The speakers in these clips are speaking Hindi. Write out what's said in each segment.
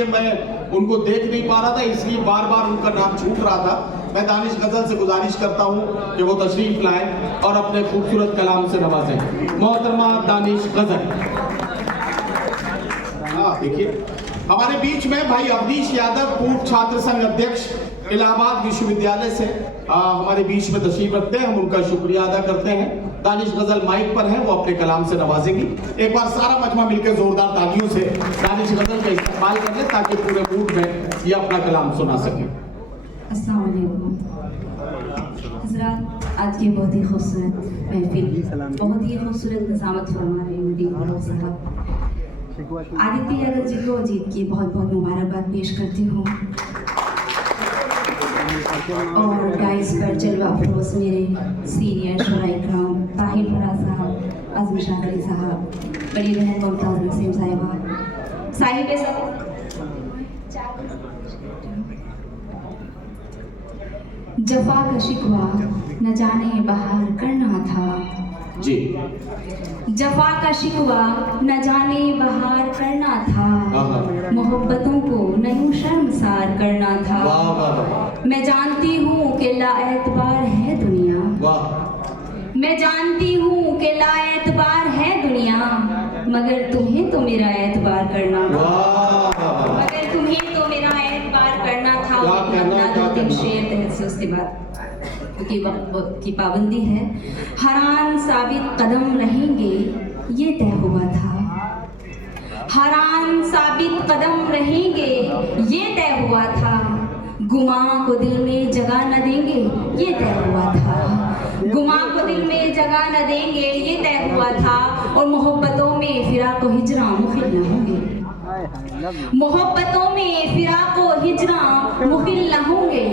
इसलिए मैं उनको देख नहीं पा रहा था, इसलिए बार बार उनका नाम छूट रहा था। मैं दानिश गजल से गुजारिश करता हूं कि वो तशरीफ लाएं और अपने खूबसूरत कलाम से नवाजें। मोहतरमा दानिश गजल। हाँ देखिए, हमारे बीच में भाई अवनीश यादव, पूर्व छात्र संघ अध्यक्ष इलाहाबाद विश्वविद्यालय से हमारे बीच में तशरीफ रखते हैं। हम उनका शुक्रिया अदा करते हैं। दानिश गजल माइक पर है, वो अपने कलाम से नवाजेंगी। एक बार सारा मजमा मिलकर जोरदार तालियों से दानिश गजल का इस्तेमाल कर ले ताकि पूरे मूड में ये अपना कलाम सुना सके। अस्सलाम वालेकुम हज़रात, आज की बहुत ही खूबसूरत महफिल, बहुत ही खूबसूरत निज़ामत फरमा रहे हैं मुदीर साहब। आदित्य यादव जी को जीत की बहुत बहुत मुबारकबाद पेश करती हूँ। और गाइस पर जलवा अफरोज मेरे सीनियर शुरा-ए-इकराम ताहिर फराज साहब, आज़म शाकरी साहब, बड़ी बहन मुमताज़ नसीम साहिबा, साहिब सब जफा का शिकवा न जाने बहार करना था जी। जफा का शिकवा न जाने बहार करना था, मोहब्बतों को नयूं शर्मसार करना था। वाह वाह वाह। मैं जानती हूँ कि लाएतबार है दुनिया, वाह। मैं जानती हूँ कि लाएतबार है दुनिया, मगर तुम्हें तो मेरा एतबार करना था, मगर तुम्हें तो मेरा एतबार करना था। दो तीन शेर तहत से उसके बाद क्योंकि वक्त की पाबंदी है। हरान साबित कदम रहेंगे ये तय हुआ था, हरान साबित कदम रहेंगे ये तय हुआ था, गुमा को दिल में जगह न देंगे ये तय हुआ था, गुमा को दिल में जगह न देंगे ये तय हुआ था। और मोहब्बतों में फिराक व हिजरा मुखिल न होंगे, मोहब्बतों में फिराक व हिजरा मुखिल न होंगे,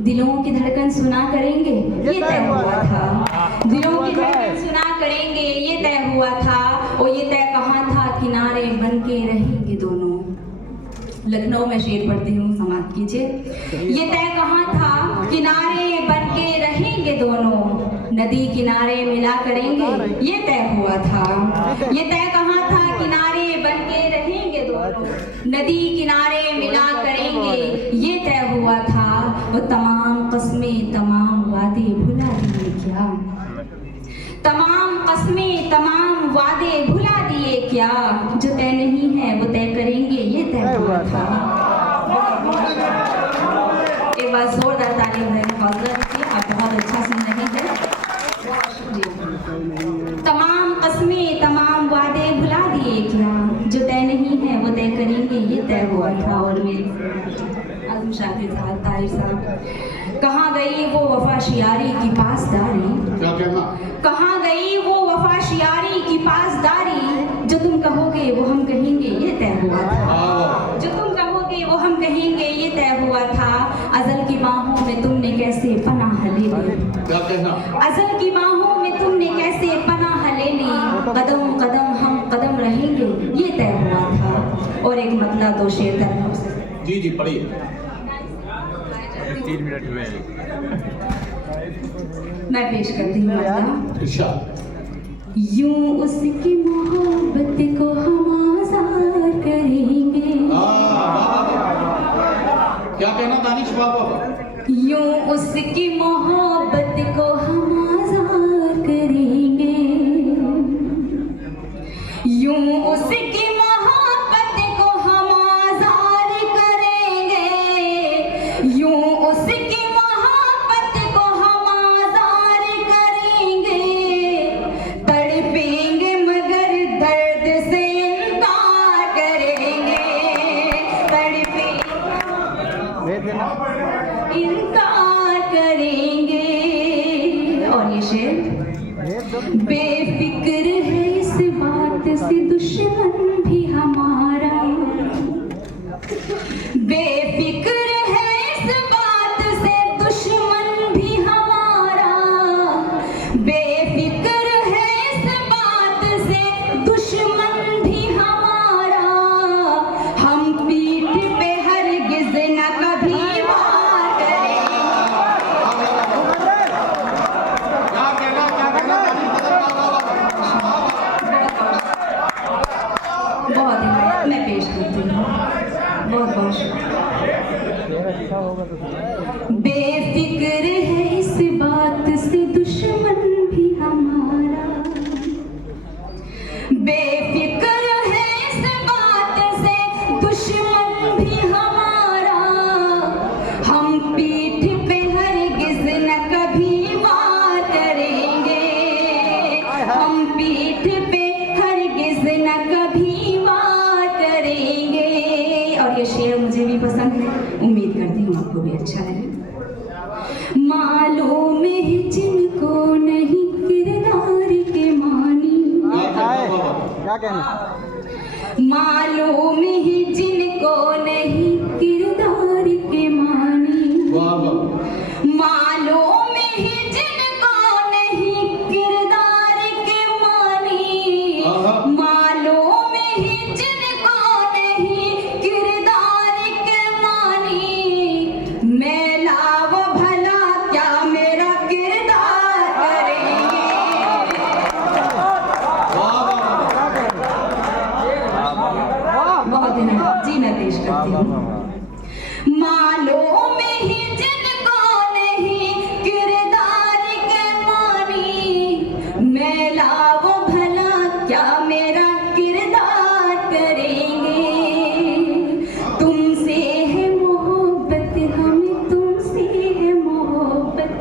दिलों की धड़कन सुना करेंगे ये तय हुआ था, दिलों की धड़कन सुना करेंगे ये तय हुआ था। और ये तय कहाँ था, किनारे बन के रहेंगे दोनों। लखनऊ में शेर पढ़ती हूँ, समाप्त कीजिए। ये तय कहाँ था, किनारे बन के रहेंगे दोनों, नदी किनारे मिला करेंगे ये तय हुआ था। ये तय कहाँ था, किनारे बन के रहेंगे दोनों, नदी किनारे मिला करेंगे ये तय हुआ था। वो तमाम कस्में तमाम वादे भुला दिए क्या, तमाम कस्में तमाम वादे भुला दिए क्या, जो तय नहीं है वो तय करेंगे ये तय हुआ था। एक बार जोरदार तालियों में आप बहुत अच्छा सुन रहे हैं। तमाम कस्में तमाम वादे भुला दिए क्या, जो तय नहीं है वो तय करेंगे ये तय हुआ था। और मेरे आज़म शाकरी साहब, ताहिर साहब, कहाँ गई वो वफा शियारी की पासदारी, क्या कहना, कहाँ गई वो वफा शियारी की पासदारी, जो तुम कहोगे वो हम कहेंगे ये तय हुआ था, जो तुम कहोगे वो हम कहेंगे ये तय हुआ था। अज़ल की बाहों में तुमने कैसे पनाह ले ली, क्या कहना, अज़ल की बाहों में तुमने कैसे पनाह ले ली, कदम कदम हम कदम रहेंगे ये तय हुआ था। और एक मतला दो शेर तक जी जी पढ़िए। 3 मिनट में मैं पेश करती हूँ मतलब। इरशाद। यूं उसकी मोहब्बत को हम आज़ार करेंगे, क्या कहना दानिश बाबा, यूं उसकी मोहब्बत को हम आज़ार करेंगे, यूं उसकी मोहब्बत को हम आज़ार करेंगे, यूं उसकी मोहब्बत को हम आज़ार करेंगे, तड़पेंगे मगर दर्द से इनकार करेंगे, तड़पेंगे इनकार करेंगे। और ये शेर, बेफिक्र है इस बात से दुश्मन भी हमारा, बेफिक्र है इस बात से दुश्मन भी हमारा, बेफिक्र है इस बात से दुश्मन भी हमारा, हम पीठ पे हरगिज़ न कभी वार करेंगे। क्या कहना बहुत ही मैं पेश करती हूँ, बहुत बेफिक्र है इस बात से दुश्मन भी हमारा, बेफिक्र है इस बात से दुश्मन भी हमारा। हम पीठ पे हरगिज़ न कभी वार करेंगे, हम पीठ पे हरगिज़ न कभी वार करेंगे। और ये शेर मुझे भी पसंद है, उम्मीद करती हूँ आपको भी अच्छा लगे। मालूम है जिनको नहीं किरदार के मानी, क्या कहना? मालूम है जिनको नहीं किरदार के मानी, मालूम है जिनको नहीं किरदार के मानी, मालूम है जिनको नहीं किरदार के मानी। मेला वो भला क्या मेरा किरदार करेंगे। बहुत धन्यवाद जी, मैं पेश करती हूँ। मालूम है जिनको नहीं किरदार के मानी, मेला वो भला क्या मेरा किरदार करेंगे। तुमसे है मोहब्बत हमें, तुमसे है मोहब्बत,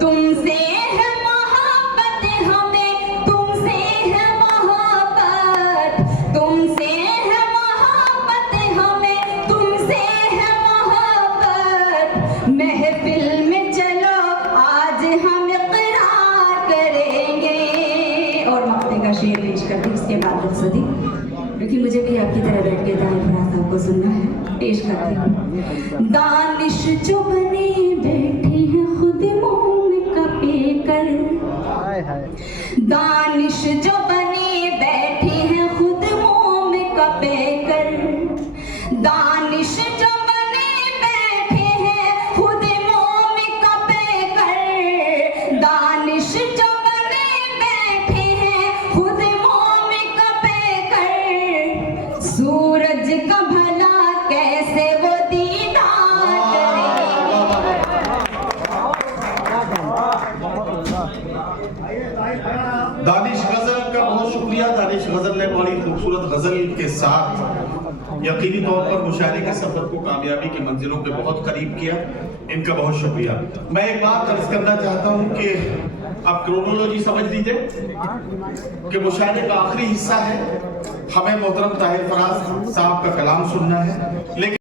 तुमसे है मोहब्बत हमें, तुमसे है मोहब्बत, तुमसे है मोहब्बत हमें, तुमसे है मोहब्बत। महफिल में चलो आज हम इकरार करेंगे। और मक्ते का शेर पेश करती हूँ, उसके बाद रुखसती, क्योंकि मुझे भी आपकी तरह बैठ के दाएं फराज साहब को सुनना है। पेश करती हूँ। दानिश जो बने बैठे हैं खुद मोम कपे कर, दानिश जो बने बैठे हैं खुद मोम कपे कर, दानिश जो बने बैठे हैं खुद मोम कपे कर, दानिश जो बने बैठे हैं खुद मोम कपे कर। सूरज का भला कैसे वो दीदार करेंगे। दानिश गजल का बहुत शुक्रिया। दानिश गजल ने बड़ी खूबसूरत गजल के साथ यकीनी तौर पर मुशायरे के सफर को कामयाबी की मंजिलों के बहुत करीब किया। इनका बहुत शुक्रिया। मैं एक बात अर्ज करना चाहता हूं कि आप क्रोनोलॉजी समझ लीजिए कि मुशायरे का आखिरी हिस्सा है, हमें मोहतरम ताहिर फराज साहब का कलाम सुनना है, लेकिन